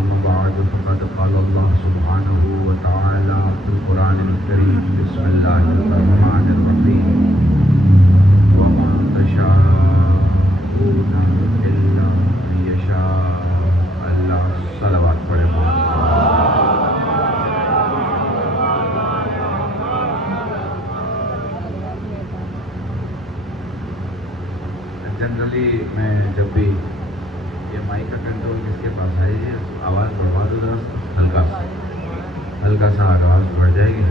أما بعد فقد قال الله سبحانه وتعالى في القرآن الكريم بسم الله الرحمن الرحيم وما تشاءون إلا أن يشاء الله صلوات پڑھیں جنرلی میں جب بھی یہ مائک کا کنٹرول کس کے پاس آئے گی آواز بڑھوا دو ذرا ہلکا سا آواز بڑھ جائے گی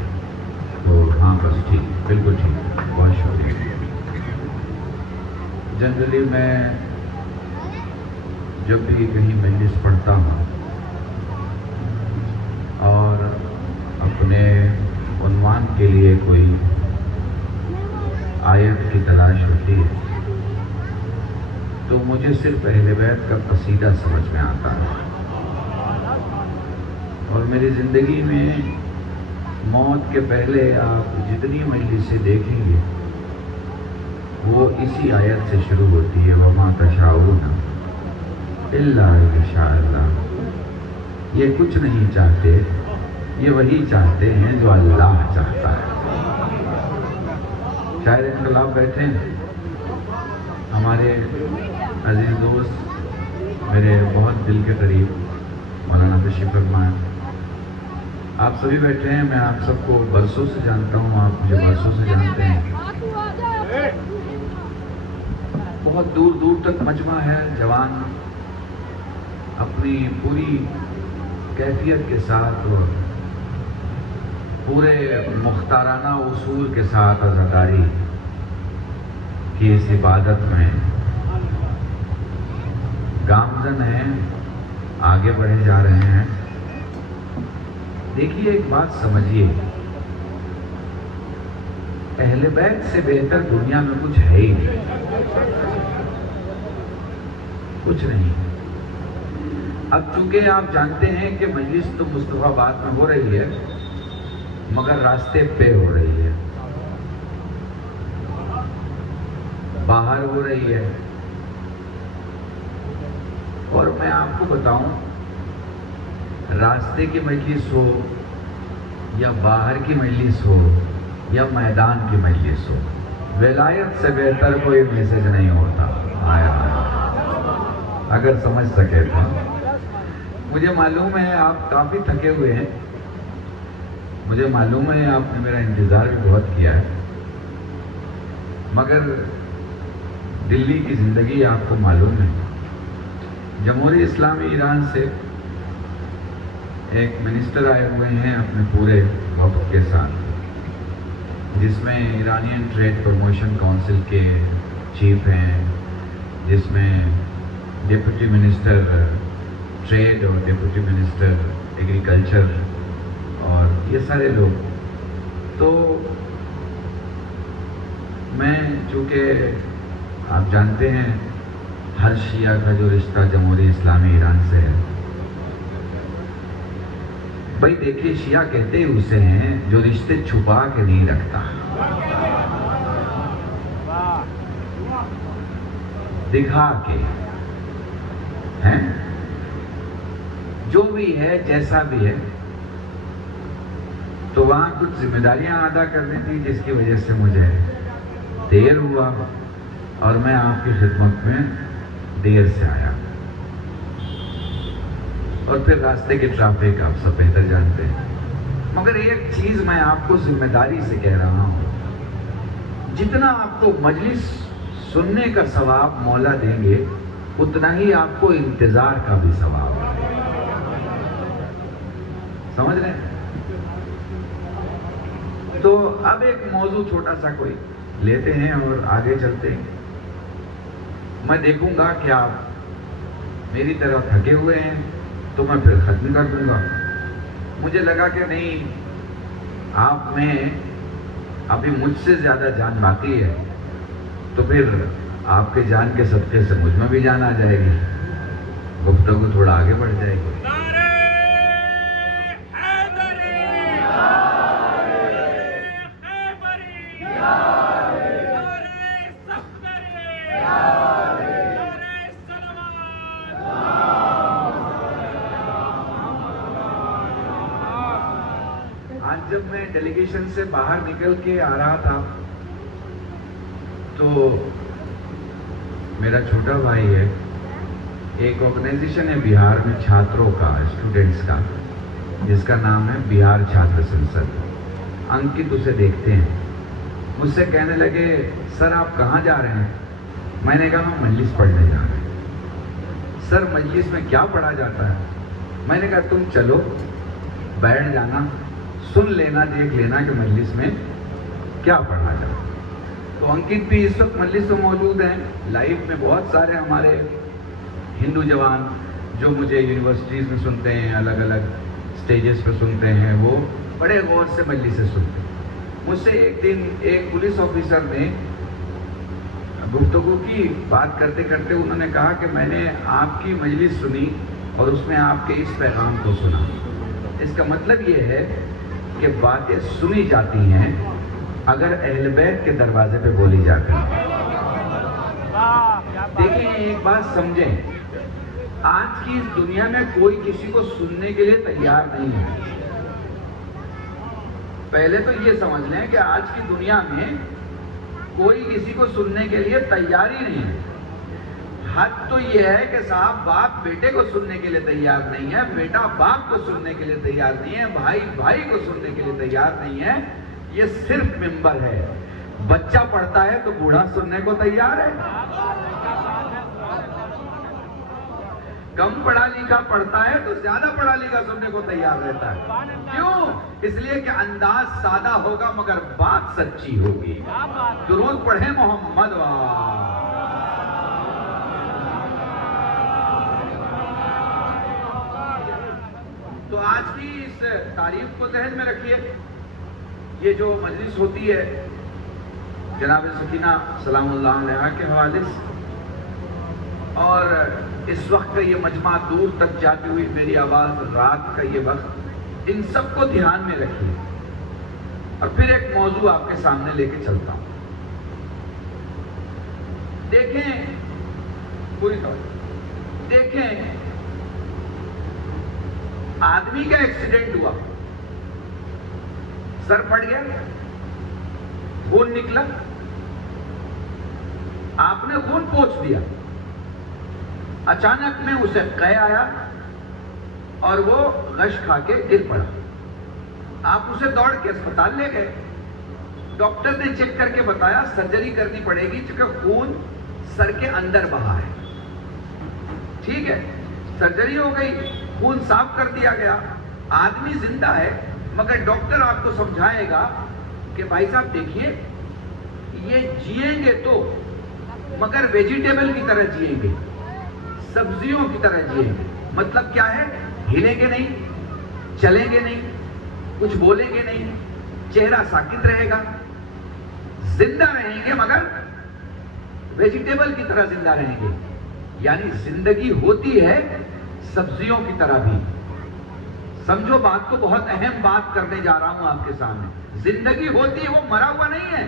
تو ہاں بس ٹھیک بالکل ٹھیک بہت شکریہ. جنرلی میں جب بھی کہیں مجلس پڑھتا ہوں اور اپنے عنوان کے لیے کوئی آیت کی تلاش ہوتی ہے تو مجھے صرف اہل بیت کا قصیدہ سمجھ میں آتا ہے. اور میری زندگی میں موت کے پہلے آپ جتنی مجلسیں دیکھیں گے وہ اسی آیت سے شروع ہوتی ہے وَمَا تَشَاءُونَ إِلَّا أَن يَشَاءَ اللَّهُ. یہ کچھ نہیں چاہتے، یہ وہی چاہتے ہیں جو اللہ چاہتا ہے. شاعر انقلاب بیٹھے ہیں، ہمارے عزیز دوست میرے بہت دل کے قریب مولانا تشریف فرمائے. آپ سبھی بیٹھے ہیں، میں آپ سب کو برسوں سے جانتا ہوں، آپ مجھے برسوں سے جانتے ہیں. بہت دور دور تک مجمع ہے. جوان اپنی پوری کیفیت کے ساتھ اور پورے مختارانہ اصول کے ساتھ عزاداری کی اس عبادت میں گامزن ہیں، آگے بڑھے جا رہے ہیں. دیکھیے ایک بات سمجھیے، اہل بیت سے بہتر دنیا میں کچھ ہے ہی نہیں، کچھ نہیں. اب چونکہ آپ جانتے ہیں کہ مجلس تو مصطفیٰ آباد میں ہو رہی ہے مگر راستے پہ ہو رہی ہے، باہر ہو رہی ہے. اور میں آپ کو بتاؤں، راستے کی مجلس ہو یا باہر کی مجلس ہو یا میدان کی مجلس ہو، ولایت سے بہتر کوئی میسج نہیں ہوتا. آیا اگر سمجھ سکے تو. مجھے معلوم ہے آپ کافی تھکے ہوئے ہیں، مجھے معلوم ہے آپ نے میرا انتظار بھی بہت کیا ہے، مگر دلی کی زندگی آپ کو معلوم ہے. جمہوریہ اسلامی ایران سے ایک منسٹر آئے ہوئے ہیں اپنے پورے وفد کے ساتھ، جس میں ایرانین ٹریڈ پروموشن کونسل کے چیف ہیں، جس میں ڈپٹی منسٹر ٹریڈ اور ڈپٹی منسٹر ایگریکلچر اور یہ سارے لوگ. تو میں چونکہ آپ جانتے ہیں ہر شیعہ کا جو رشتہ جمہوریہ اسلامی ایران سے ہے، بھائی دیکھیے شیعہ کہتے اسے ہیں جو رشتے چھپا کے نہیں رکھتا، دکھا کے ہیں. جو بھی ہے جیسا بھی ہے تو وہاں کچھ ذمہ داریاں ادا کرنی تھی جس کی وجہ سے مجھے دیر ہوا اور میں آپ کی خدمت میں دیر سے آیا. اور پھر راستے کی ٹریفک آپ سب بہتر جانتے ہیں. مگر ایک چیز میں آپ کو ذمہ داری سے کہہ رہا ہوں، جتنا آپ کو مجلس سننے کا ثواب مولا دیں گے اتنا ہی آپ کو انتظار کا بھی ثواب ہے. سمجھ رہے ہیں؟ تو اب ایک موضوع چھوٹا سا کوئی لیتے ہیں اور آگے چلتے ہیں. میں دیکھوں گا کہ آپ میری طرح تھکے ہوئے ہیں تو میں پھر ختم کر دوں گا. مجھے لگا کہ نہیں، آپ میں ابھی مجھ سے زیادہ جان باقی ہے تو پھر آپ کے جان کے صدقے سے مجھ میں بھی جان آ جائے گی، گفتگو تھوڑا آگے بڑھ جائے گی. آج جب میں ڈیلیگیشن سے باہر نکل کے آ رہا تھا تو میرا چھوٹا بھائی ہے، ایک آرگنائزیشن ہے بہار میں چھاتروں کا، اسٹوڈنٹس کا، جس کا نام ہے بہار چھاتر سنسد، انکت اسے دیکھتے ہیں، مجھ سے کہنے لگے سر آپ کہاں جا رہے ہیں؟ میں نے کہا میں مجلس پڑھنے جا رہا ہوں۔ سر مجلس میں کیا پڑھا جاتا ہے؟ میں نے کہا تم چلو بیٹھ جانا، سن لینا، دیکھ لینا کہ مجلس میں کیا پڑھا جاتا ہے۔ تو انکت بھی اس وقت مجلس میں موجود ہیں، لائف میں بہت سارے ہمارے ہندو جوان جو مجھے یونیورسٹیز میں سنتے ہیں، الگ الگ سٹیجز پہ سنتے ہیں، وہ بڑے غور سے مجلس سے سنتے ہیں۔ مجھ سے ایک دن ایک پولیس آفیسر نے گفتگو کی، بات کرتے کرتے انہوں نے کہا کہ میں نے آپ کی مجلس سنی اور اس میں آپ کے اس پیغام کو سنا۔ اس کا مطلب یہ ہے کہ باتیں سنی جاتی ہیں اگر اہل بیت کے دروازے پہ بولی جاتی ہیں۔ دیکھیں ایک بات سمجھیں، آج کی اس دنیا میں کوئی کسی کو سننے کے لیے تیار نہیں ہے۔ پہلے تو یہ سمجھ لیں کہ آج کی دنیا میں کوئی کسی کو سننے کے لیے تیار ہی نہیں ہے۔ حد تو یہ ہے کہ صاحب باپ بیٹے کو سننے کے لیے تیار نہیں ہے، بیٹا باپ کو سننے کے لیے تیار نہیں ہے، بھائی بھائی کو سننے کے لیے تیار نہیں ہے۔ یہ صرف ممبر ہے۔ بچہ پڑھتا ہے تو بوڑھا سننے کو تیار ہے، کم پڑھا لکھا پڑھتا ہے تو زیادہ پڑھا لکھا سننے کو تیار رہتا ہے۔ کیوں؟ اس لیے کہ انداز سادہ ہوگا مگر بات سچی ہوگی۔ درود پڑھیں محمد تو آج کی اس تاریخ کو ذہن میں رکھیے، یہ جو مجلس ہوتی ہے جناب سکینہ سلام اللہ علیہ کے حوالے سے، اور اس وقت کا یہ مجمع، دور تک جاتی ہوئی میری آواز، رات کا یہ وقت، ان سب کو دھیان میں رکھیے۔ اور پھر ایک موضوع آپ کے سامنے لے کے چلتا ہوں۔ دیکھیں پوری طور دیکھیں، آدمی کا ایکسیڈنٹ ہوا، سر پھٹ گیا، خون نکلا، آپ نے خون پوچھ دیا، اچانک میں اسے قے آیا اور وہ غش کھا کے گر پڑا، آپ اسے دوڑ کے اسپتال لے گئے، ڈاکٹر نے چیک کر کے بتایا سرجری کرنی پڑے گی چونکہ خون سر کے اندر بہا ہے۔ ٹھیک ہے، سرجری ہو گئی، خون صاف کر دیا گیا، آدمی زندہ ہے، مگر ڈاکٹر آپ کو سمجھائے گا کہ بھائی صاحب دیکھیے یہ جیئیں گے تو مگر ویجیٹیبل کی طرح جیئیں گے، سبزیوں کی طرح جیئیں گے۔ مطلب کیا ہے؟ ہلیں گے نہیں، چلیں گے نہیں، کچھ بولیں گے نہیں، چہرہ ساکت رہے گا، زندہ رہیں گے مگر ویجیٹیبل کی طرح زندہ رہیں گے۔ یعنی زندگی ہوتی ہے سبزیوں کی طرح بھی۔ سمجھو بات کو، بہت اہم بات کرنے جا رہا ہوں آپ کے سامنے۔ زندگی ہوتی ہے، وہ مرا ہوا نہیں ہے،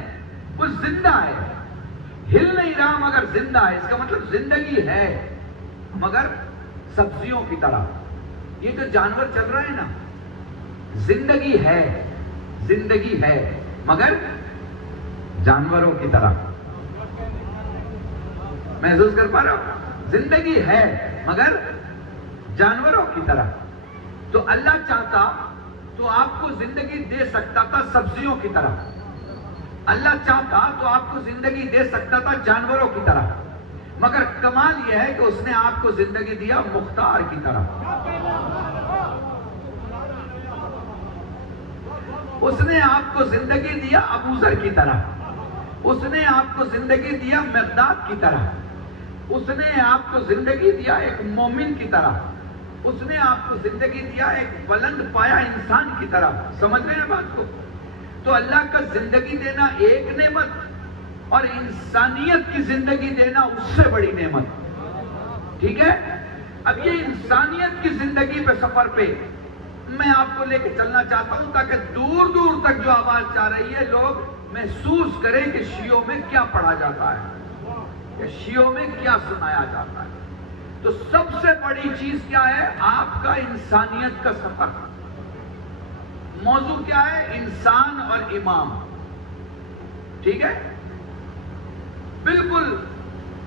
وہ زندہ ہے، ہل نہیں رہا مگر زندہ ہے۔ اس کا مطلب زندگی ہے مگر سبزیوں کی طرح۔ یہ جو جانور چل رہا ہے نا، زندگی ہے، زندگی ہے مگر جانوروں کی طرح۔ محسوس کر پا رہا ہوں؟ زندگی ہے مگر جانوروں کی طرح۔ تو اللہ چاہتا تو آپ کو زندگی دے سکتا تھا سبزیوں کی طرح، اللہ چاہتا تو آپ کو زندگی دے سکتا تھا جانوروں کی طرح، مگر کمال یہ ہے کہ اس نے آپ کو زندگی دیا مختار کی طرح۔ اس نے آپ کو زندگی دیا ابوذر کی طرح، اس نے آپ کو زندگی دیا مقداد کی طرح، اس نے آپ کو زندگی دیا ایک مومن کی طرح، اس نے آپ کو زندگی دیا ایک بلند پایا انسان کی طرح۔ سمجھ رہے ہیں بات کو؟ تو اللہ کا زندگی دینا ایک نعمت اور انسانیت کی زندگی دینا اس سے بڑی نعمت۔ ٹھیک ہے؟ اب یہ انسانیت کی زندگی پہ سفر پہ میں آپ کو لے کے چلنا چاہتا ہوں تاکہ دور دور تک جو آواز جا رہی ہے لوگ محسوس کریں کہ شیعوں میں کیا پڑھا جاتا ہے، کہ شیعوں میں کیا سنایا جاتا ہے۔ تو سب سے بڑی چیز کیا ہے؟ آپ کا انسانیت کا سفر، موضوع کیا ہے؟ انسان اور امام. ٹھیک ہے؟ بالکل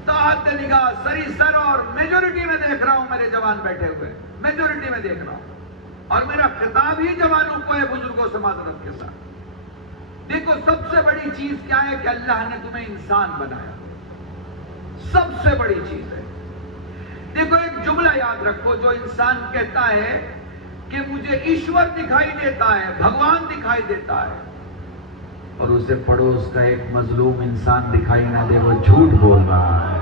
تحت نگاہ سری سر اور میجورٹی میں دیکھ رہا ہوں میرے جوان بیٹھے ہوئے، میجورٹی میں دیکھ رہا ہوں، اور میرا خطاب ہی جوانوں کو ہے، بزرگوں سے معذرت کے ساتھ. دیکھو سب سے بڑی چیز کیا ہے کہ اللہ نے تمہیں انسان بنایا، سب سے بڑی چیز ہے. دیکھو ایک جملہ یاد رکھو، جو انسان کہتا ہے کہ مجھے ایشور دکھائی دیتا ہے، بھگوان دکھائی دیتا ہے، اور اسے پڑوس کا ایک مظلوم انسان دکھائی نہ دے، وہ جھوٹ بول رہا ہے.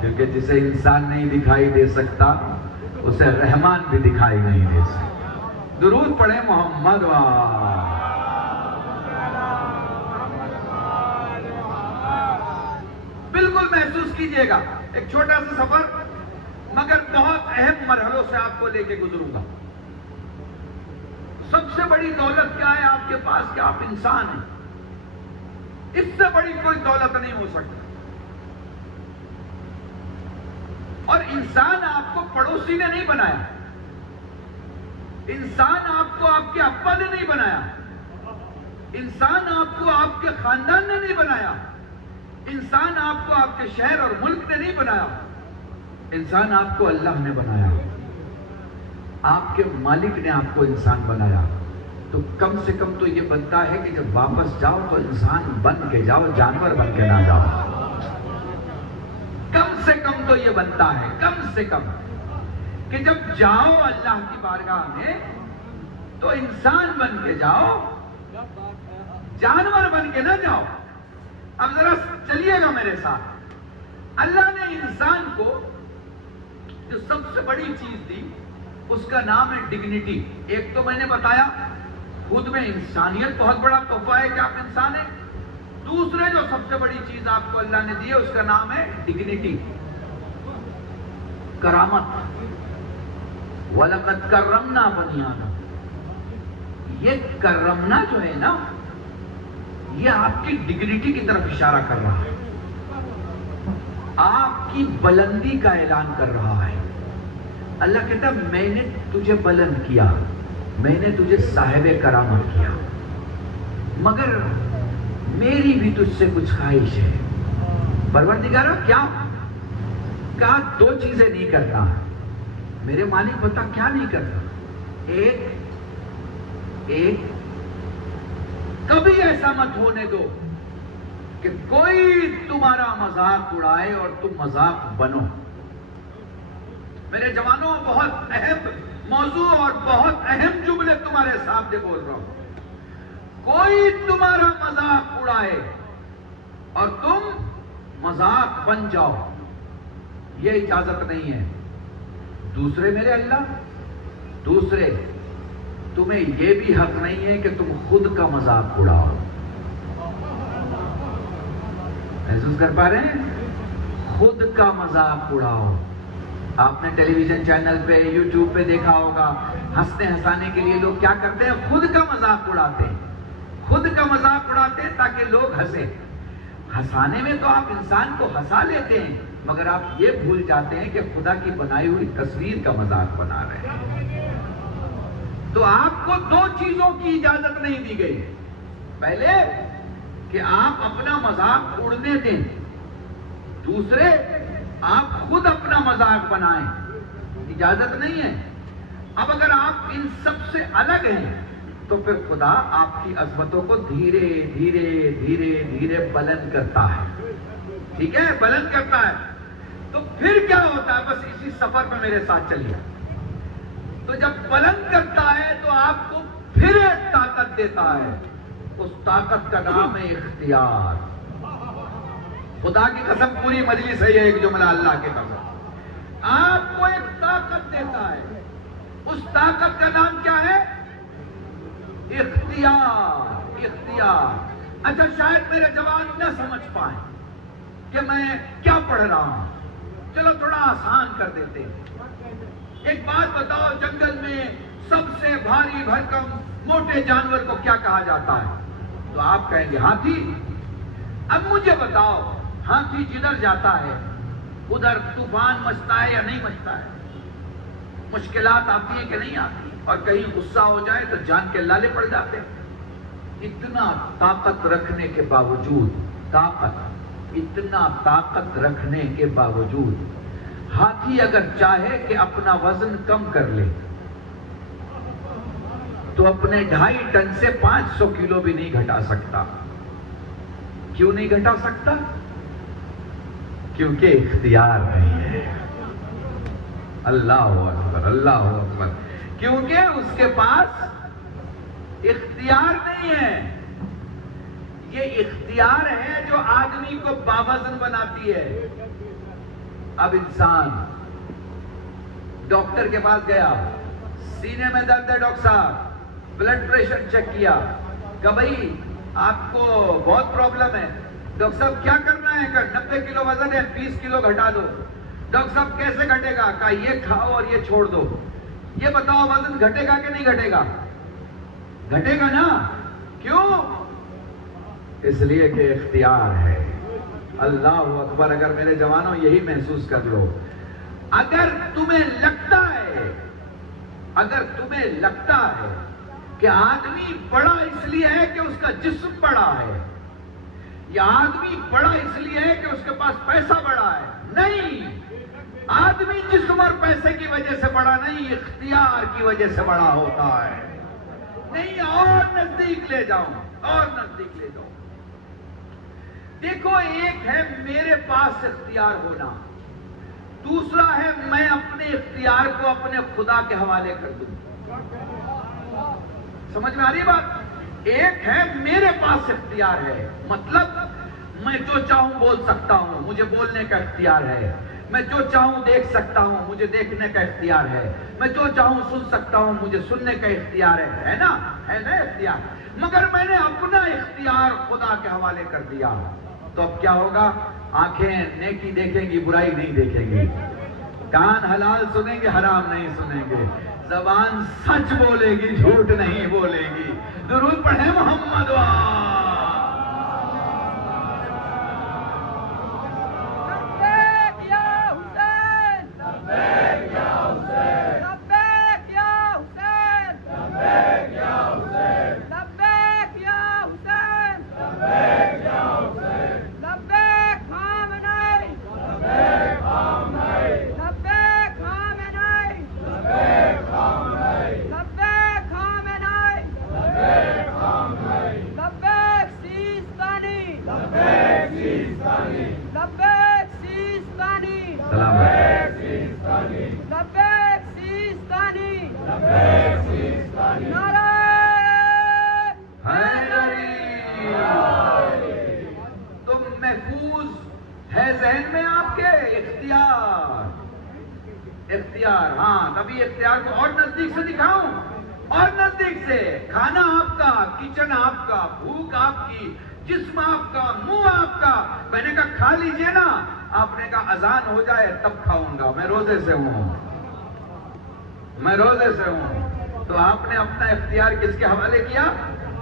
کیونکہ جسے انسان نہیں دکھائی دے سکتا اسے رحمان بھی دکھائی نہیں دے سکتا. درود پڑھیں محمد بالکل محسوس کیجئے گا. ایک چھوٹا سا سفر مگر بہت اہم مرحلوں سے آپ کو لے کے گزروں گا. سب سے بڑی دولت کیا ہے آپ کے پاس؟ کہ آپ انسان ہیں. اس سے بڑی کوئی دولت نہیں ہو سکتی. اور انسان آپ کو پڑوسی نے نہیں بنایا، انسان آپ کو آپ کے ابا نے نہیں بنایا، انسان آپ کو آپ کے خاندان نے نہیں بنایا، انسان آپ کو آپ کے شہر اور ملک نے نہیں بنایا. انسان آپ کو اللہ نے بنایا، آپ کے مالک نے آپ کو انسان بنایا. تو کم سے کم تو یہ بنتا ہے کہ جب واپس جاؤ تو انسان بن کے جاؤ، جانور بن کے نہ جاؤ. کم سے کم تو یہ بنتا ہے، کم سے کم کہ جب جاؤ اللہ کی بارگاہ میں تو انسان بن کے جاؤ، جانور بن کے نہ جاؤ. اب ذرا چلیے گا میرے ساتھ. اللہ نے انسان کو جو سب سے بڑی چیز دی اس کا نام ہے ڈگنیٹی. ایک تو میں نے بتایا خود میں انسانیت بہت بڑا تحفہ ہے کہ آپ انسان ہیں. دوسرے جو سب سے بڑی چیز آپ کو اللہ نے دی ہے اس کا نام ہے ڈگنیٹی، کرامت. وَلَقَدْ كَرَّمْنَا بَنِي آدَمَ. یہ کرمنا جو ہے نا، یہ آپ کی ڈگنیٹی کی طرف اشارہ کر رہا ہے، آپ کی بلندی کا اعلان کر رہا ہے. اللہ کہتا ہے میں نے تجھے بلند کیا، میں نے تجھے صاحب کرامت کیا، مگر میری بھی تجھ سے کچھ خواہش ہے. پروردگارا کیا؟ کہا دو چیزیں نہیں کرتا میرے مالک، بتا کیا نہیں کرتا. ایک کبھی ایسا مت ہونے دو کہ کوئی تمہارا مذاق اڑائے اور تم مذاق بنو. میرے جوانوں بہت اہم موضوع اور بہت اہم جملے تمہارے سامنے بول رہا ہوں. کوئی تمہارا مذاق اڑائے اور تم مذاق بن جاؤ، یہ اجازت نہیں ہے. دوسرے میرے اللہ، دوسرے تمہیں یہ بھی حق نہیں ہے کہ تم خود کا مذاق اڑاؤ. محسوس کر پا رہے ہیں؟ خود کا مذاق اڑاؤ. آپ نے ٹیلی ویژن چینل پہ یوٹیوب پہ دیکھا ہوگا، ہنسنے ہنسانے کے لیے لوگ کیا کرتے ہیں؟ خود کا مذاق اڑاتے ہیں، خود کا مذاق اڑاتے ہیں تاکہ لوگ ہنسیں. ہنسانے میں تو آپ انسان کو ہنسا لیتے ہیں، مگر آپ یہ بھول جاتے ہیں کہ خدا کی بنائی ہوئی تصویر کا مذاق بنا رہے ہیں. تو آپ کو دو چیزوں کی اجازت نہیں دی گئی. پہلے کہ آپ اپنا مذاق اڑنے دیں، دوسرے آپ خود اپنا مذاق بنائیں، اجازت نہیں ہے. اب اگر آپ ان سب سے الگ ہیں تو پھر خدا آپ کی عظمتوں کو دھیرے دھیرے دھیرے دھیرے بلند کرتا ہے. ٹھیک ہے؟ بلند کرتا ہے. تو پھر کیا ہوتا ہے؟ بس اسی سفر میں میرے ساتھ چلیے. تو جب بلند کرتا ہے تو آپ کو پھر ایک طاقت دیتا ہے. اس طاقت کا نام ہے اختیار. خدا کی قسم پوری مجلس ہے یہ ایک جملہ اللہ کی قسم. آپ کو ایک طاقت دیتا ہے. اس طاقت کا نام کیا ہے؟ اختیار. اختیار. اچھا شاید میرے جوان نہ سمجھ پائیں کہ میں کیا پڑھ رہا ہوں. چلو تھوڑا آسان کر دیتے ہیں. ایک بات بتاؤ، جنگل میں سب سے بھاری بھرکم موٹے جانور کو کیا کہا جاتا ہے؟ تو آپ کہیں گے ہاتھی. اب مجھے بتاؤ، ہاتھی جدھر جاتا ہے ادھر طوفان مچتا ہے یا نہیں مچتا ہے؟ مشکلات آتی ہیں کہ نہیں آتی؟ اور کہیں غصہ ہو جائے تو جان کے لالے پڑ جاتے ہیں. اتنا طاقت رکھنے کے باوجود اتنا طاقت رکھنے کے باوجود ہاتھی اگر چاہے کہ اپنا وزن کم کر لے تو اپنے 2.5 ٹن سے 500 کلو بھی نہیں گھٹا سکتا. کیوں نہیں گھٹا سکتا؟ کیونکہ اختیار نہیں ہے. اللہ اکبر، اللہ اکبر. کیونکہ اس کے پاس اختیار نہیں ہے. یہ اختیار ہے جو آدمی کو باوزن بناتی ہے. اب انسان ڈاکٹر کے پاس گیا، سینے میں درد ہے ڈاکٹر صاحب، بلڈ پریشر چیک کیا کہ بھائی آپ کو بہت پرابلم ہے. ڈاکٹر صاحب کیا کرنا ہے؟ کہ 90 کلو وزن ہے، 20 کلو گھٹا دو. ڈاکٹر صاحب کیسے گھٹے گا؟ کہ یہ کھاؤ اور یہ چھوڑ دو. یہ بتاؤ وزن گھٹے گا کہ نہیں گھٹے گا؟ گھٹے گا نا. کیوں؟ اس لیے کہ اختیار ہے. اللہ اکبر. اگر میرے جوانوں یہی محسوس کر لو، اگر تمہیں لگتا ہے کہ آدمی بڑا اس لیے ہے کہ اس کا جسم بڑا ہے، یا آدمی بڑا اس لیے ہے کہ اس کے پاس پیسہ بڑا ہے، نہیں. آدمی جسم اور پیسے کی وجہ سے بڑا نہیں، اختیار کی وجہ سے بڑا ہوتا ہے. نہیں، اور نزدیک لے جاؤں. دیکھو، ایک ہے میرے پاس اختیار ہونا، دوسرا ہے میں اپنے اختیار کو اپنے خدا کے حوالے کر دوں. سمجھ میں آ رہی بات؟ ایک ہے میرے پاس اختیار ہے، مطلب میں جو چاہوں بول سکتا ہوں، مجھے بولنے کا اختیار ہے. میں جو چاہوں دیکھ سکتا ہوں، مجھے دیکھنے کا اختیار ہے. میں جو چاہوں سن سکتا ہوں، مجھے سننے کا اختیار ہے نا اختیار. مگر میں نے اپنا اختیار خدا کے حوالے کر دیا تو اب کیا ہوگا؟ آنکھیں نیکی دیکھیں گی، برائی نہیں دیکھیں گی. کان حلال سنیں گے، حرام نہیں سنیں گے. زبان سچ بولے گی، جھوٹ نہیں بولے گی. درود پڑھیں محمد اختیار. ہاں، کبھی اختیار کو اور نزدیک سے دکھاؤں، اور نزدیک سے. کھانا آپ کا، کچن آپ کا، بھوک آپ کی، جسم آپ کا، منہ آپ کا. میں نے کہا کھا لیجئے نا. آپ نے کہا اذان ہو جائے تب کھاؤں گا، میں روزے سے ہوں. تو آپ نے اپنا اختیار کس کے حوالے کیا؟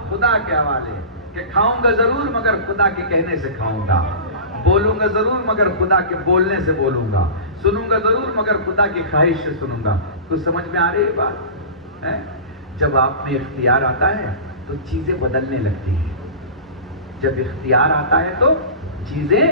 خدا کے حوالے. کہ کھاؤں گا ضرور مگر خدا کے کہنے سے کھاؤں گا. بولوں گا ضرور مگر خدا کے بولنے سے بولوں گا. سنوں گا ضرور مگر خدا کی خواہش سے سنوں گا. کچھ سمجھ میں آ رہی ہے بات؟ جب آپ میں اختیار آتا ہے تو چیزیں بدلنے لگتی ہیں. جب اختیار آتا ہے تو چیزیں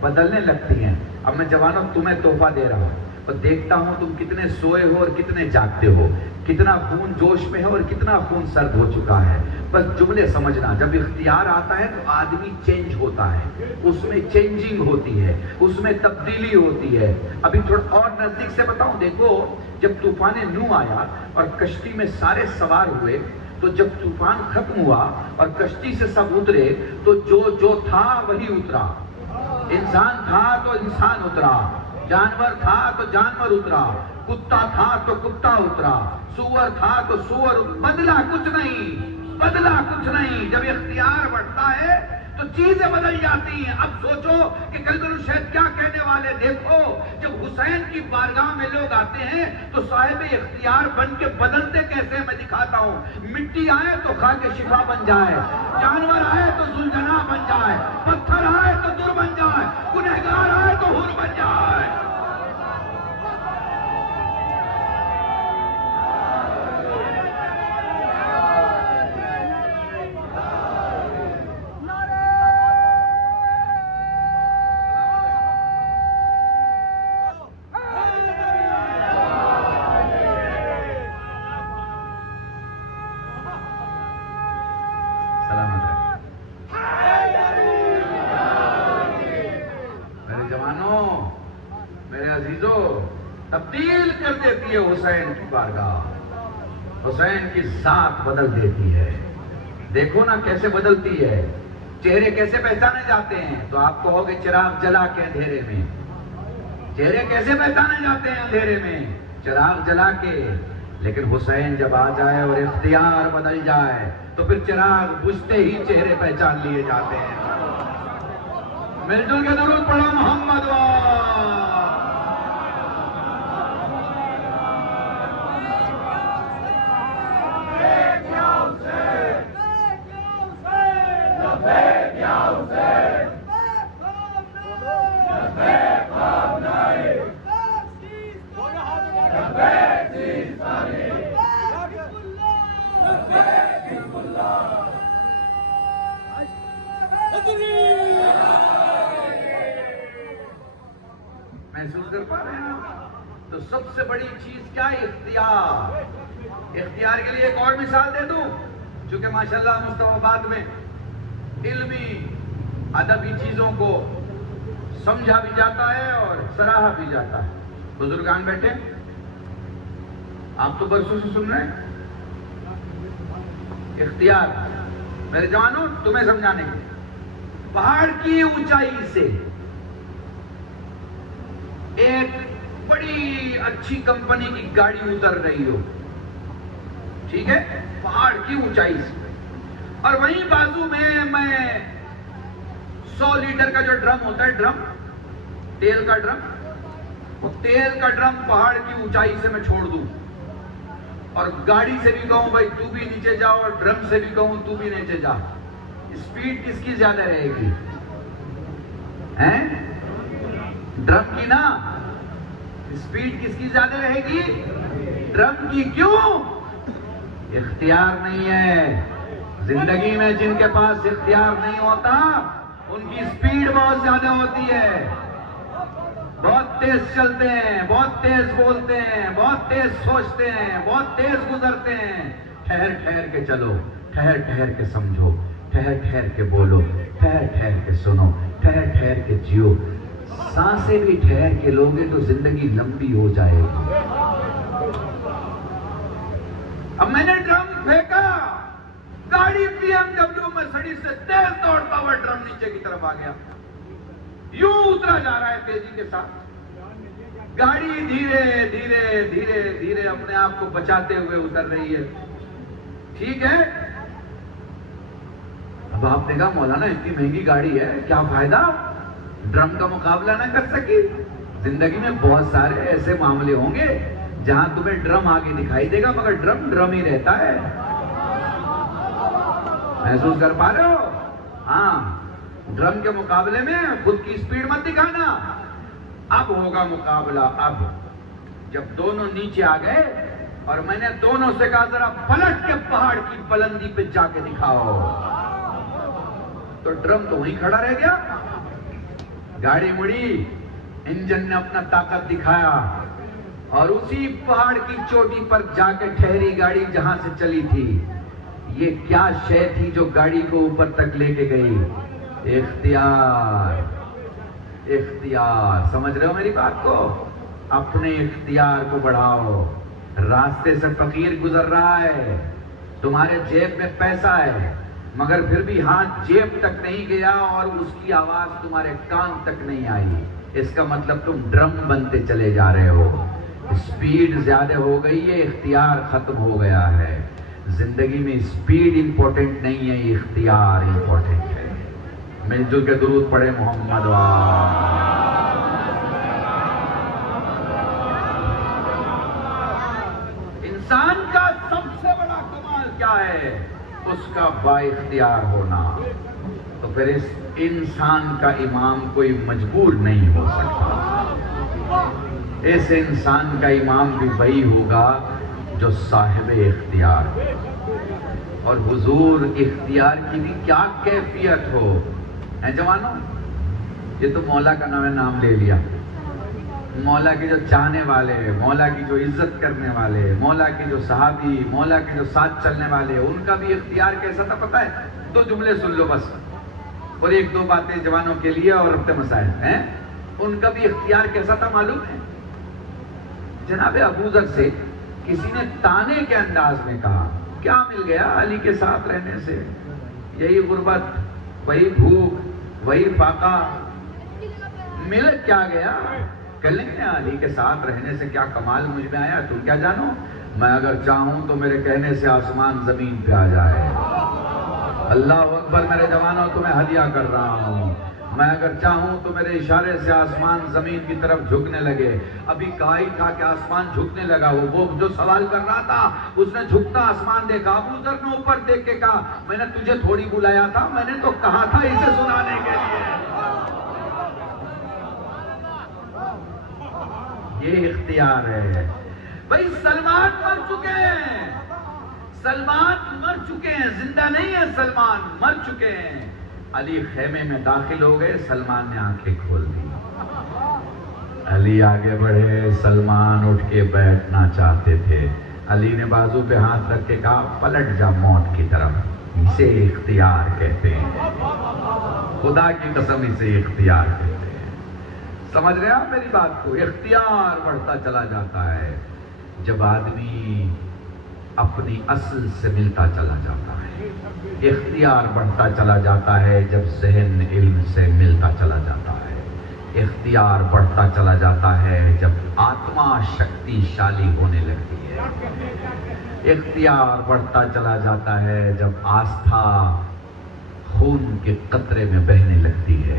بدلنے لگتی ہیں. اب میں جوانوں تمہیں تحفہ دے رہا ہوں اور دیکھتا ہوں تم کتنے سوئے ہو اور کتنے جاگتے ہو، کتنا خون جوش میں ہے اور کتنا خون سرد ہو چکا ہے. بس جملے سمجھنا. جب اختیار آتا ہے تو آدمی چینج ہوتا ہے، اس میں چینجنگ ہوتی ہے، اس میں تبدیلی ہوتی ہے. ابھی تھوڑا اور نزدیک سے بتاؤں. دیکھو، جب طوفان نوح آیا اور کشتی میں سارے سوار ہوئے تو جب طوفان ختم ہوا اور کشتی سے سب اترے تو جو تھا وہی اترا. انسان تھا تو انسان اترا، جانور تھا تو جانور اترا، کتا تھا تو کتا اترا، سور تھا تو سور. بدلا کچھ نہیں. جب اختیار بڑھتا ہے تو چیزیں بدل جاتی ہیں. اب سوچو کہ کلبل شہید کیا کہنے والے. دیکھو، جب حسین کی بارگاہ میں لوگ آتے ہیں تو صاحب اختیار بن کے بدلتے کیسے میں دکھاتا ہوں. مٹی آئے تو خاک شفا بن جائے، جانور آئے تو ذوالجناح بن جائے، پتھر آئے تو در بن جائے، گنہگار آئے تو حور بن جائے. جوانوں، میرے عزیزوں، تبدیل کر دیتی ہے حسین کی بارگاہ، حسین کی ذات بدل دیتی ہے۔ دیکھو نا کیسے بدلتی ہے، چہرے کیسے پہچانے جاتے ہیں؟ تو آپ کہو گے چراغ جلا کے اندھیرے میں۔ چہرے کیسے پہچانے جاتے ہیں اندھیرے میں؟ چراغ جلا کے۔ لیکن حسین جب آ جائے اور اختیار بدل جائے تو پھر چراغ بجھتے ہی چہرے پہچان لیے جاتے ہیں۔ مل جل کے درود پڑھو محمد محسوس کر پا رہے ہیں؟ تو سب سے بڑی چیز کیا ہے؟ اختیار۔ اختیار کے لیے ایک اور مثال دے دوں، چونکہ ماشاءاللہ مصطفی آباد میں علمی ادبی چیزوں کو سمجھا بھی جاتا ہے اور سراہا بھی جاتا ہے۔ بزرگان بیٹھے، آپ تو برسوں سے سن رہے ہیں۔ اختیار میرے جوانوں تمہیں سمجھانے کے، پہاڑ کی اونچائی سے ایک بڑی اچھی کمپنی کی گاڑی اتر رہی ہو، ٹھیک ہے، پہاڑ کی اونچائی سے، اور وہیں بازو میں 100 لیٹر کا جو ڈرم ہوتا ہے، ڈرم تیل کا ڈرم، وہ تیل کا ڈرم پہاڑ کی اونچائی سے میں چھوڑ دوں، اور گاڑی سے بھی کہوں بھائی تو بھی نیچے جاؤ، اور ڈرم سے بھی کہوں تو بھی نیچے جا، اسپیڈ کس کی زیادہ رہے گی؟ ڈرم کی نا؟ اسپیڈ کس کی زیادہ رہے گی؟ ڈرم کی۔ کیوں؟ اختیار نہیں ہے۔ زندگی میں جن کے پاس اختیار نہیں ہوتا ان کی اسپیڈ بہت زیادہ ہوتی ہے، بہت تیز چلتے ہیں، بہت تیز بولتے ہیں، بہت تیز سوچتے ہیں، بہت تیز گزرتے ہیں۔ ٹھہر ٹھہر کے چلو، ٹھہر ٹھہر کے سمجھو، ٹھہر ٹھہر کے بولو، ٹھہر ٹھہر کے سنو، ٹھہر ٹھہر کے جیو۔ سانسیں بھی ٹھہر کے لوگے تو زندگی لمبی ہو جائے گی۔ اب میں نے ڈرم پھینکا، گاڑی BMW مرسڈیز سے تیز دوڑتا ہوا ڈرم نیچے کی طرف آ گیا، یوں اترا جا رہا ہے تیزی کے ساتھ، گاڑی دھیرے دھیرے دھیرے دھیرے اپنے آپ کو بچاتے ہوئے اتر رہی ہے، ٹھیک ہے۔ اب آپ نے کہا مولانا اتنی مہنگی گاڑی ہے، کیا فائدہ، ڈرم کا مقابلہ نہ کر سکی؟ زندگی میں بہت سارے ایسے معاملے ہوں گے جہاں تمہیں ڈرم آگے دکھائی دے گا مگر ڈرم ڈرم ہی رہتا ہے۔ محسوس کر پا رہے ہو؟ ہاں، ڈرم کے مقابلے میں خود کی اسپیڈ مت دکھانا۔ اب ہوگا مقابلہ، اب جب دونوں نیچے آ گئے اور میں نے دونوں سے کہا ذرا پلٹ کے پہاڑ کی بلندی پہ جا کے دکھاؤ، تو ڈرم تو وہیں کھڑا رہ گیا، گاڑی مڑی، انجن نے اپنا طاقت دکھایا اور اسی پہاڑ کی چوٹی پر جا کے ٹھہری گاڑی جہاں سے چلی تھی۔ یہ کیا شے تھی جو گاڑی کو اوپر تک لے کے گئی؟ اختیار۔ اختیار، سمجھ رہے ہو میری بات کو؟ اپنے اختیار کو بڑھاؤ۔ راستے سے فقیر گزر رہا ہے، تمہارے جیب میں پیسہ ہے مگر پھر بھی ہاتھ جیب تک نہیں گیا اور اس کی آواز تمہارے کان تک نہیں آئی، اس کا مطلب تم ڈرم بنتے چلے جا رہے ہو، اسپیڈ زیادہ ہو گئی ہے، اختیار ختم ہو گیا ہے۔ زندگی میں اسپیڈ امپورٹنٹ نہیں ہے، اختیار امپورٹنٹ ہے۔ مل جل کے درود پڑھے محمد انسان کا سب سے بڑا کمال کیا ہے؟ اس کا با اختیار ہونا۔ تو پھر اس انسان کا امام کوئی مجبور نہیں ہو سکتا، اس انسان کا امام بھی وہی ہوگا جو صاحب اختیار ہو۔ اور حضور اختیار کی بھی کیا کیفیت ہو، ہیں جوانوں؟ یہ تو مولا کا نام لے لیا، مولا کے جو چاہنے والے، مولا کی جو عزت کرنے والے، مولا کے جو صحابی، مولا کے جو ساتھ چلنے والے، ان کا بھی اختیار کیسا تھا پتہ ہے؟ 2 جملے سن لو بس، اور 1-2 باتیں جوانوں کے لیے اور اپنے مسائل ہیں۔ ان کا بھی اختیار کیسا تھا معلوم ہے؟ جناب ابو ذر سے کسی نے تانے کے انداز میں کہا کیا مل گیا علی کے ساتھ رہنے سے؟ یہی غربت، وہی بھوک، وہی فاقہ، مل کیا گیا؟ کہنے لگے علی کے ساتھ رہنے سے کیا کمال مجھ میں آیا تم کیا جانو؟ میں اگر چاہوں تو میرے کہنے سے آسمان زمین پہ آ جائے۔ اللہ اکبر، میرے جوانوں تمہیں ہدیہ کر رہا ہوں، میں اگر چاہوں تو میرے اشارے سے آسمان زمین کی طرف جھکنے لگے۔ ابھی کہا ہی تھا کہ آسمان جھکنے لگا، وہ جو سوال کر رہا تھا اس نے جھکتا آسمان دیکھا۔ ابو ذر نے اوپر دیکھ کے کہا میں نے تجھے تھوڑی بلایا تھا، میں نے تو کہا تھا اسے سنانے کے لیے۔ یہ اختیار ہے بھائی۔ سلمان مر چکے ہیں، سلمان مر چکے ہیں، زندہ نہیں ہے سلمان، مر چکے ہیں۔ علی خیمے میں داخل ہو گئے، سلمان نے آنکھیں کھول دی۔ علی آگے بڑھے، سلمان اٹھ کے بیٹھنا چاہتے تھے۔ علی نے بازو پہ ہاتھ رکھ کے کہا پلٹ جا موت کی طرف۔ اسے اختیار کہتے ہیں، خدا کی قسم اسے اختیار کہتے ہیں۔ سمجھ رہے آپ میری بات کو؟ اختیار بڑھتا چلا جاتا ہے جب آدمی اپنی اصل سے ملتا چلا جاتا ہے، اختیار بڑھتا چلا جاتا ہے جب ذہن علم سے ملتا چلا جاتا ہے، اختیار بڑھتا چلا جاتا ہے جب آتما شکتی شالی ہونے لگتی ہے، اختیار بڑھتا چلا جاتا ہے جب آستھا خون کے قطرے میں بہنے لگتی ہے،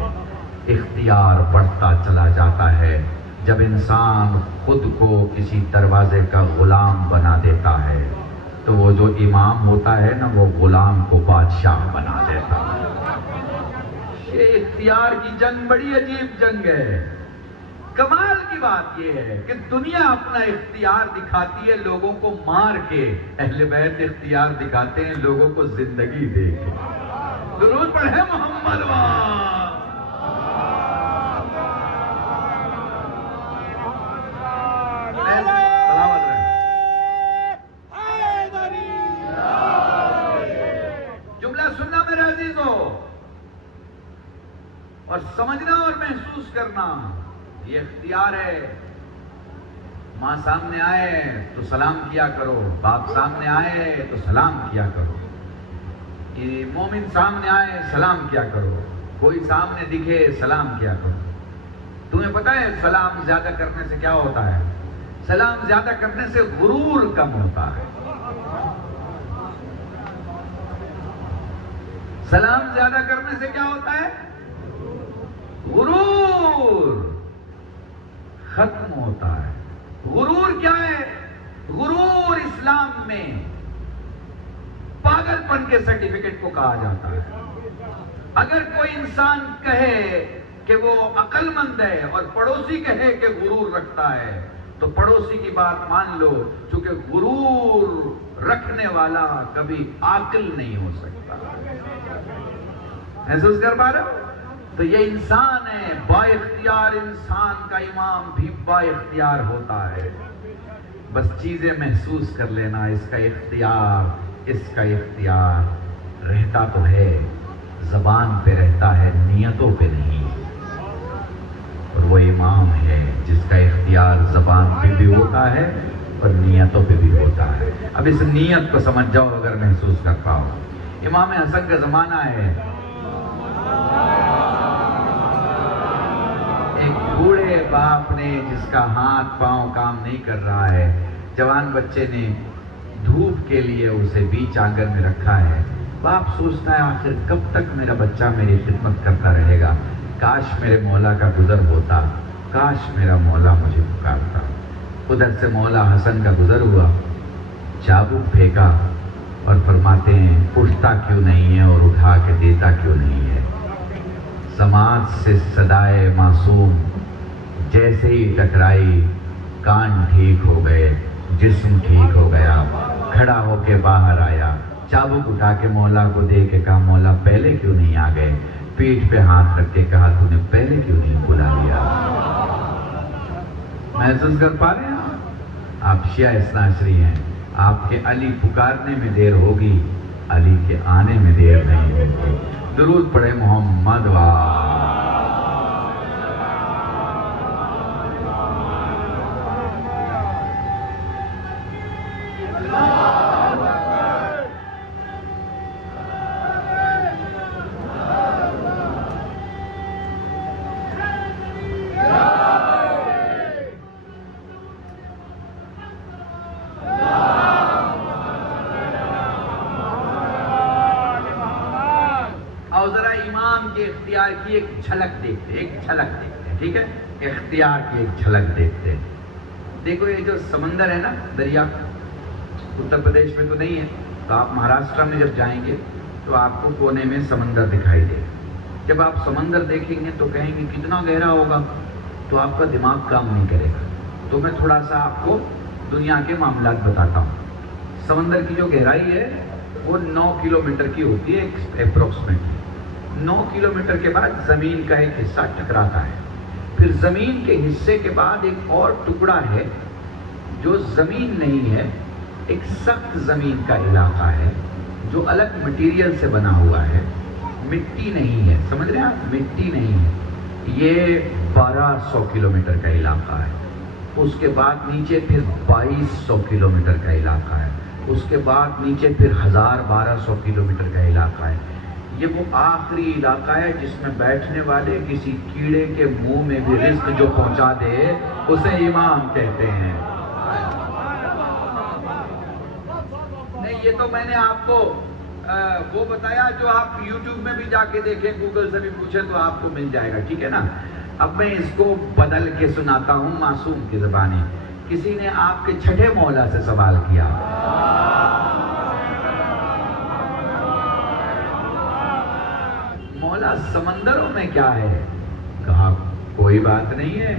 اختیار بڑھتا چلا جاتا ہے جب انسان خود کو کسی دروازے کا غلام بنا دیتا ہے تو وہ جو امام ہوتا ہے نا وہ غلام کو بادشاہ بنا دیتا ہے۔ یہ اختیار کی جنگ بڑی عجیب جنگ ہے۔ کمال کی بات یہ ہے کہ دنیا اپنا اختیار دکھاتی ہے لوگوں کو مار کے، اہل بیت اختیار دکھاتے ہیں لوگوں کو زندگی دے کے۔ درود پڑھے محمد وہاں۔ اور سمجھنا اور محسوس کرنا یہ اختیار ہے۔ ماں سامنے آئے تو سلام کیا کرو، باپ سامنے آئے تو سلام کیا کرو، یہ مومن سامنے آئے سلام کیا کرو، کوئی سامنے دکھے سلام کیا کرو۔ تمہیں پتہ ہے سلام زیادہ کرنے سے کیا ہوتا ہے؟ سلام زیادہ کرنے سے غرور کم ہوتا ہے۔ سلام زیادہ کرنے سے کیا ہوتا ہے؟ غرور ختم ہوتا ہے۔ غرور کیا ہے؟ غرور اسلام میں پاگل پن کے سرٹیفکیٹ کو کہا جاتا ہے۔ اگر کوئی انسان کہے کہ وہ عقل مند ہے اور پڑوسی کہے کہ غرور رکھتا ہے تو پڑوسی کی بات مان لو، چونکہ غرور رکھنے والا کبھی عاقل نہیں ہو سکتا۔ محسوس کر پا رہے ہو؟ تو یہ انسان ہے، با اختیار انسان کا امام بھی با اختیار ہوتا ہے۔ بس چیزیں محسوس کر لینا، اس کا اختیار رہتا تو ہے، زبان پہ رہتا ہے، نیتوں پہ نہیں۔ اور وہ امام ہے جس کا اختیار زبان پہ بھی ہوتا ہے اور نیتوں پہ بھی ہوتا ہے۔ اب اس نیت کو سمجھ جاؤ اگر محسوس کر پاؤ۔ امام حسن کا زمانہ ہے، ایک بوڑھے باپ نے جس کا ہاتھ پاؤں کام نہیں کر رہا ہے، جوان بچے نے دھوپ کے لیے اسے بیچ آنگن میں رکھا ہے۔ باپ سوچتا ہے آخر کب تک میرا بچہ میری خدمت کرتا رہے گا، کاش میرے مولا کا گزر ہوتا، کاش میرا مولا مجھے پکارتا۔ ادھر سے مولا حسن کا گزر ہوا، چابک پھینکا اور فرماتے ہیں اٹھتا کیوں نہیں ہے اور اٹھا کے دیتا کیوں نہیں ہے۔ سماعت سے صدائے معصوم جیسے ہی ٹکرائی، کان ٹھیک ہو گئے، جسم ٹھیک ہو گیا، کھڑا ہو کے باہر آیا، چابک اٹھا کے مولا کو دے کے کہا مولا پہلے کیوں نہیں آ گئے؟ پیٹھ پہ ہاتھ رکھ کے کہا تو نے پہلے کیوں نہیں بلا لیا؟ محسوس کر پا رہے ہیں آپ شیعہ اثنا عشری ہیں، آپ کے علی پکارنے میں دیر ہوگی، علی کے آنے میں دیر نہیں ہوگی۔ درود پڑھے محمد اختیار کی ایک جھلک دیکھتے ہیں، ٹھیک ہے، اختیار کی ایک جھلک دیکھتے ہیں۔ دیکھو یہ جو سمندر ہے نا، دریا، اتر پردیش میں تو نہیں ہے، تو آپ مہاراشٹر میں جب جائیں گے تو آپ کو کونے میں سمندر دکھائی دے گا۔ جب آپ سمندر دیکھیں گے تو کہیں گے کتنا گہرا ہوگا، تو آپ کا دماغ کام نہیں کرے گا۔ تو میں تھوڑا سا آپ کو دنیا کے معاملات بتاتا ہوں۔ سمندر کی جو گہرائی ہے وہ 9 کلومیٹر کی ہوتی ہے اپروکسیمیٹلی۔ 9 کلومیٹر کے بعد زمین کا ایک حصہ ٹکراتا ہے، پھر زمین کے حصے کے بعد ایک اور ٹکڑا ہے جو زمین نہیں ہے، ایک سخت زمین کا علاقہ ہے جو الگ مٹیریل سے بنا ہوا ہے، مٹی نہیں ہے، سمجھ رہے ہیں آپ، مٹی نہیں ہے۔ یہ 1200 کلومیٹر کا علاقہ ہے۔ اس کے بعد نیچے پھر 2200 کلومیٹر کا علاقہ ہے، اس کے بعد نیچے پھر 1200 کلومیٹر کا علاقہ ہے۔ یہ وہ آخری علاقہ ہے جس میں بیٹھنے والے کسی کیڑے کے منہ میں بھی رزق جو پہنچا دے اسے ایمان کہتے ہیں۔ نہیں، یہ تو میں نے آپ کو وہ بتایا جو آپ یوٹیوب میں بھی جا کے دیکھیں، گوگل سے بھی پوچھیں تو آپ کو مل جائے گا، ٹھیک ہے نا۔ اب میں اس کو بدل کے سناتا ہوں معصوم کی زبانی۔ کسی نے آپ کے چھٹے مولا سے سوال کیا، مولا سمندروں میں کیا ہے؟ کہا کوئی بات نہیں ہے،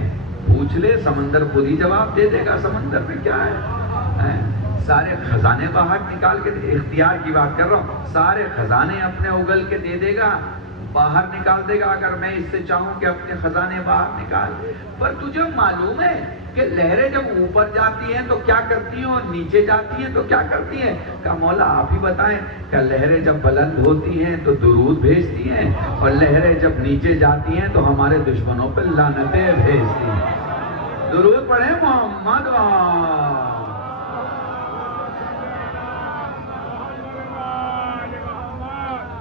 پوچھ لے، سمندر خود ہی جواب دے دے گا سمندر میں کیا ہے۔ سارے خزانے باہر نکال کے، اختیار کی بات کر رہا ہوں، سارے خزانے اپنے اگل کے دے دے گا، باہر نکال دے گا اگر میں اس سے چاہوں کہ اپنے خزانے باہر نکال۔ پر تجھے معلوم ہے کہ لہریں جب اوپر جاتی ہیں تو کیا کرتی ہیں اور نیچے جاتی ہیں تو کیا کرتی ہیں؟ کہا مولا آپ ہی بتائیں۔ کہ لہریں جب بلند ہوتی ہیں تو درود بھیجتی ہیں، اور لہریں جب نیچے جاتی ہیں تو ہمارے دشمنوں پہ لعنتیں بھیجتی ہیں۔ درود پڑھیں محمد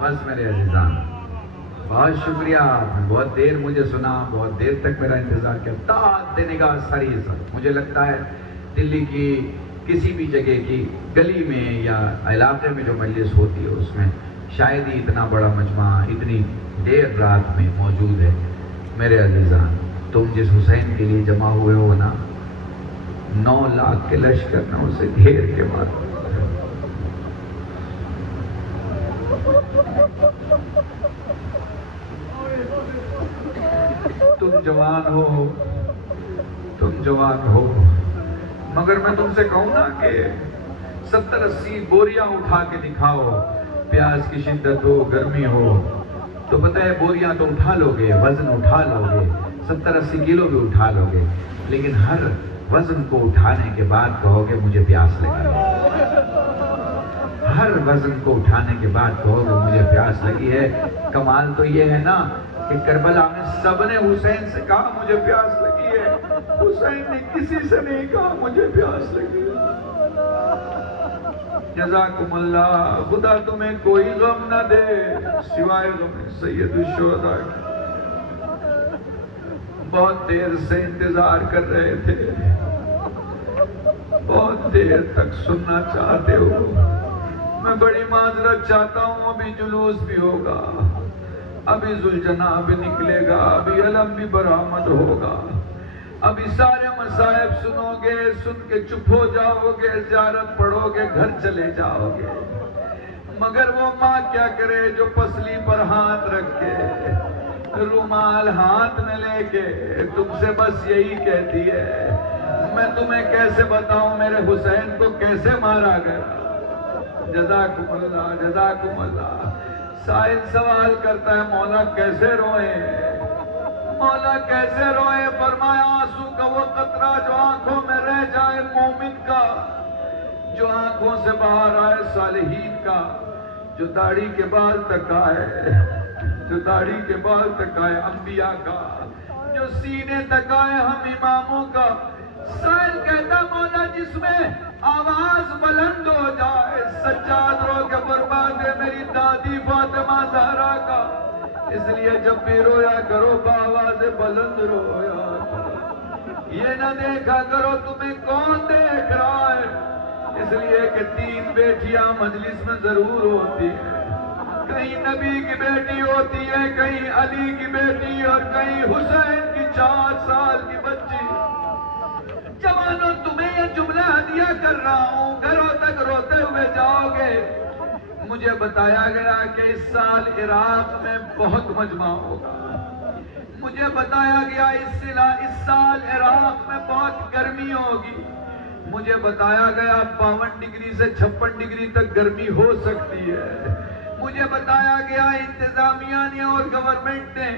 بس میرے عزیزان، بہت شکریہ، بہت دیر مجھے سنا، بہت دیر تک میرا انتظار کیا۔ تات نگاہ سری سر، مجھے لگتا ہے دلی کی کسی بھی جگہ کی گلی میں یا علاقے میں جو مجلس ہوتی ہے اس میں شاید ہی اتنا بڑا مجمع اتنی دیر رات میں موجود ہے۔ میرے عزیزان، تم جس حسین کے لیے جمع ہوئے ہو نا، 9 لاکھ کے لشکر نے اسے گھیر کے مارا۔ تم جوان ہو، مگر میں تم سے کہوں نا کہ 70-80 بوریاں اٹھا کے دکھاؤ، پیاس کی شدت ہو، گرمی ہو، تو پتہ ہے بوریاں تو اٹھا لو گے، وزن اٹھا لو گے، 70-80 کلو بھی اٹھا لو گے، لیکن ہر وزن کو اٹھانے کے بعد کہو گے مجھے پیاس لگی ہے۔ ہر وزن کو اٹھانے کے بعد کہو گے مجھے پیاس لگی ہے۔ کمال تو یہ ہے نا کہ کربلا میں سب نے حسین سے کہا مجھے پیاس لگی ہے، حسین نے کسی سے نہیں کہا مجھے پیاس لگی ہے۔ جزاکم اللہ، خدا تمہیں کوئی غم نہ دے سوائے غم سید الشہداء کی۔ بہت دیر سے انتظار کر رہے تھے، بہت دیر تک سننا چاہتے ہو، میں بڑی معذرت چاہتا ہوں، ابھی جلوس بھی ہوگا، ابھی ذوالجناح بھی نکلے گا، ابھی علم بھی برآمد ہوگا، ابھی سارے مصائب سنو گے، سن کے چپ ہو جاؤ گے، زیارت پڑھو گے، گھر چلے جاؤ گے، مگر وہ ماں کیا کرے جو پسلی پر ہاتھ رکھ کے، رومال ہاتھ میں لے کے تم سے بس یہی کہتی ہے، میں تمہیں کیسے بتاؤں میرے حسین کو کیسے مارا گیا۔ جزاکم اللہ، جزاکم اللہ۔ سائل سوال کرتا ہے مولا کیسے روئیں، مولا کیسے روئیں؟ فرمایا آنسو کا وہ قطرہ جو آنکھوں میں رہ جائے مومن کا، جو آنکھوں سے باہر آئے صالحین کا، جو داڑھی کے بال تک آئے، جو داڑھی کے بال تک آئے انبیاء کا، جو سینے تک آئے ہم اماموں کا۔ سائل کہتا مولا جس میں آواز بلند ہو جائے، سجاد رو کے برباد ہے میری دادی فاطمہ زہرا کا، اس لیے جب بھی رویا کرو بآواز بلند رویا کرو، یہ نہ دیکھا کرو تمہیں کون دیکھ رہا ہے، اس لیے کہ 3 بیٹیاں مجلس میں ضرور ہوتی ہیں، کہیں نبی کی بیٹی ہوتی ہے، کہیں علی کی بیٹی اور کہیں حسین کی 4 سال کی بچی۔ جوانوں تمہیں یہ جملہ ہدیہ کر رہا ہوں، گھروں تک روتے ہوئے جاؤ گے۔ مجھے بتایا گیا کہ اس سال عراق میں بہت مجمع ہوگا، مجھے بتایا گیا اس سال عراق میں بہت گرمی ہوگی، مجھے بتایا گیا 52 ڈگری سے 56 ڈگری تک گرمی ہو سکتی ہے، مجھے بتایا گیا انتظامیہ نے اور گورنمنٹ نے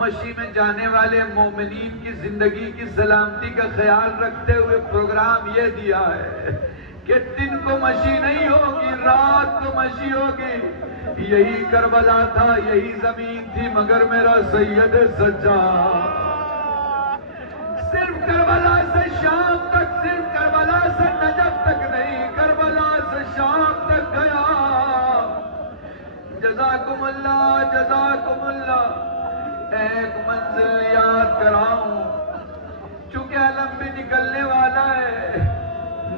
مشی میں جانے والے مومنین کی زندگی کی سلامتی کا خیال رکھتے ہوئے پروگرام یہ دیا ہے کہ دن کو مشی نہیں ہوگی، رات کو مشی ہوگی۔ یہی کربلا تھا، یہی زمین تھی، مگر میرا سید سجاد صرف کربلا سے شام تک، صرف کربلا سے نجف تک نہیں، کربلا سے شام تک گیا۔ جزاکم اللہ، جزاکم اللہ۔ ایک منزل یاد کراؤں، چونکہ علم بھی نکلنے والا ہے۔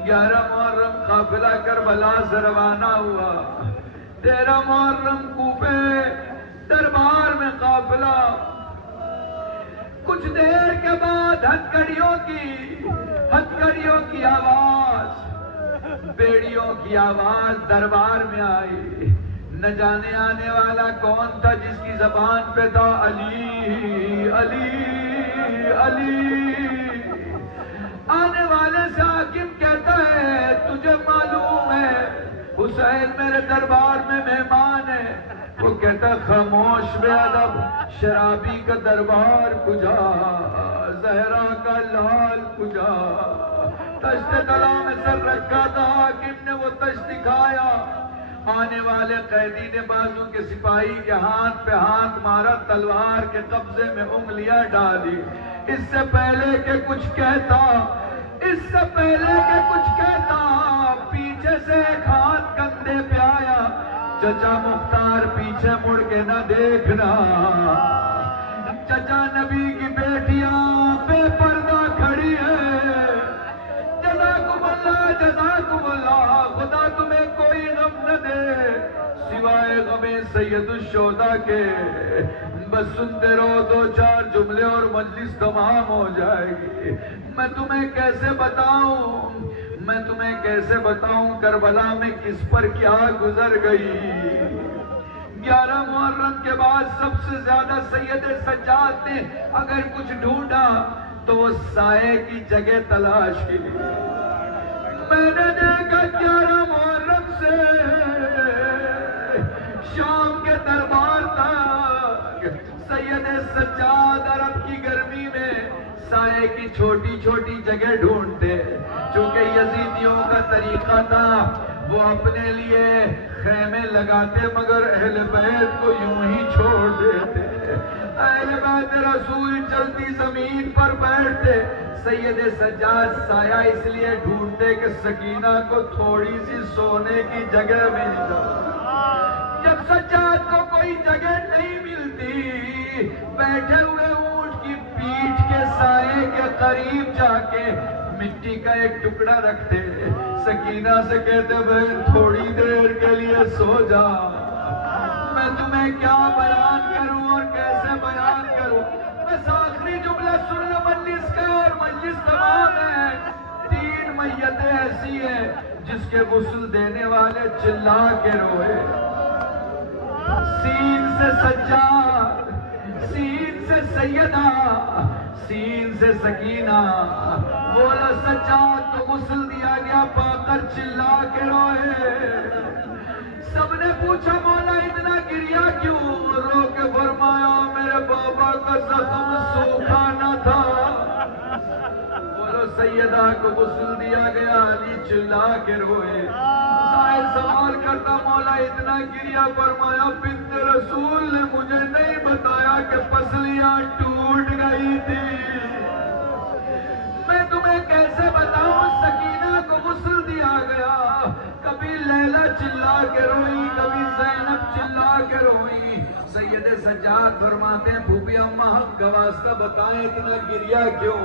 11 محرم قافلہ کربلا سے روانہ ہوا، 13 محرم کوفے دربار میں قافلہ۔ کچھ دیر کے بعد ہتھکڑیوں کی آواز، بیڑیوں کی آواز دربار میں آئی۔ نہ جانے آنے والا کون تھا، جس کی زبان پہ تھا علی علی علی۔ آنے والے سے حاکم کہتا ہے تجھے معلوم ہے حسین میرے دربار میں مہمان ہے؟ وہ کہتا خاموش بے ادب، شرابی کا دربار کجا، زہرا کا لال کجا۔ تشت طلا میں سر رکھا تھا، حاکم نے وہ تشت دکھایا۔ آنے والے قیدی نے بازو کے سپاہی کے ہاتھ پہ ہاتھ مارا، تلوار کے قبضے میں انگلیاں ڈالی۔ اس سے پہلے کہ کچھ کہتا، پیچھے سے ایک ہاتھ کندھے پہ آیا، چچا مختار پیچھے مڑ کے نہ دیکھنا، چچا نبی کی بیٹیاں بے پردہ کھڑی ہے۔ جزاکم اللہ، جزاکم اللہ، خدا تمہیں کوئی غم نہ دے سوائے غم سید الشہداء کے۔ بس سنتے رہو 2-4 جملے اور مجلس تمام ہو جائے گی۔ میں تمہیں کیسے بتاؤں کربلا میں کس پر کیا گزر گئی۔ 11 محرم کے بعد سب سے زیادہ سید سجاد نے اگر کچھ ڈھونڈا تو وہ سائے کی جگہ تلاش کی۔ میں نے دیکھا 11 محرم سے شام کے دربار تک سید سجاد عرب کی گرمی میں سائے کی چھوٹی چھوٹی جگہ ڈھونڈتے، چونکہ یزیدیوں کا طریقہ تھا وہ اپنے لیے خیمے لگاتے مگر اہل بیت کو یوں ہی چھوڑ دیتے۔ اہل بیت رسول چلتی زمین پر بیٹھتے، سید سجاد سایہ اس لیے ڈھونڈتے کہ سکینہ کو تھوڑی سی سونے کی جگہ مل جائے۔ جب سجاد کو کوئی جگہ نہیں ملتی، بیٹھے ہوئے اونٹ کی پیٹھ کے سائے کے قریب جا کے مٹی کا ایک ٹکڑا رکھتے، سکینہ سے کہتے بہن تھوڑی دیر کے لیے سو جا۔ میں تمہیں کیا بیان کروں اور کیسے بیان کروں؟ بس آخری جملہ سن لو مجلس کا، اور مجلس تمام ہے۔ 3 میتیں ایسی ہیں جس کے غسل دینے والے چلا کے روئے۔ سین سے سجاد، سین سے سیدہ، سین سے سکینہ، بولا سجاد کو غسل دیا گیا، پا کر چلا کے روئے۔ سب نے پوچھا مولا اتنا گریا کیوں؟ رو کے فرمایا میرے بابا کا زخم سوکھا نہ تھا۔ بولو سیدہ کو غسل دیا گیا، علی چلا کے روئے۔ سائل سوال کرتا مولا اتنا گریا؟ فرمایا بنت رسول نے مجھے نہیں بتایا کہ پسلیاں ٹوٹ گئی تھی۔ میں تمہیں کیسے بتاؤں سکینہ کو غسل دیا گیا، کبھی لیلا چلا کے روئی، کبھی زینب چلا کے روئی۔ سید سجاد فرماتے ہیں پھوپھی اماں حق کا واسطہ بتائیں اتنا گریا کیوں؟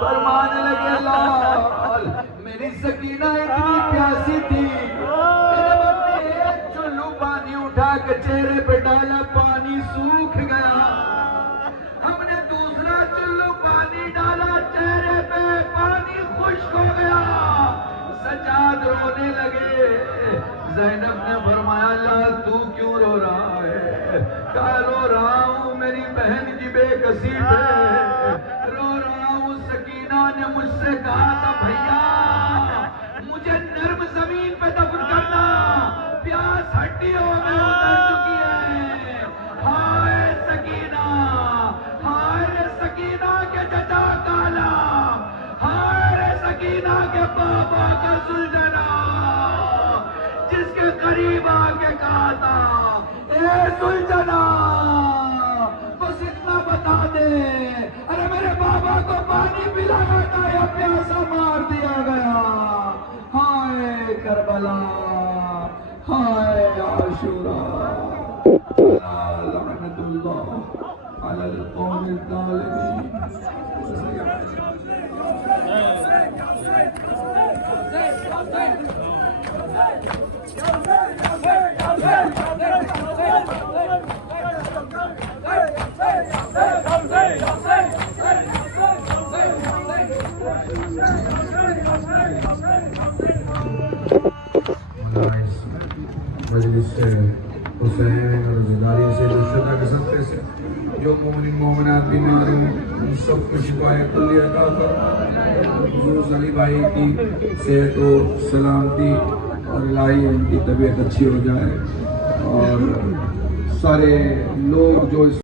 فرمانے لگے لال میری سکینہ اتنی پیاسی تھی کہ جب اپنے ایک چلو پانی اٹھا کے چہرے پہ ڈالا پانی سوکھ گیا. ہم نے دوسرا چلو پانی ڈالا چہرے پہ پانی خشک ہو گیا. سجاد رونے لگے. زینب نے فرمایا لال تو کیوں رو رہا ہے؟ کہا رو رہا ہوں میری بہن کی بے کسی پہ، رو رہا ہوں. سکینہ نے مجھ سے کہا تھا بھیا مجھے نرم زمین پہ دفن کرنا، پیاس ہڈیوں میں اتر چکی ہے. ہائے سکینہ، ہائے سکینہ کے چچا کالا، ہائے سکینہ کے بابا کا سلجھنا، جس کے قریب آ کے کہا تھا اے سلجھنا بس اتنا بتا دے ارے میرے بابا کو پانی پلانا تھا یا پیاسا مار دیا گیا. ہائے کربلا، ہائے عاشورا، لعنت اللہ علی القوم الظالمین. مجلس حسین اور زداری سے شدہ کے صدقے سے جو مومن مومنات بیمار ہیں ان سب کو شفائے کلی عطا کر. حضور علی بھائی کی صحت و سلامتی اور الہی ان کی طبیعت اچھی ہو جائے اور سارے لوگ جو اس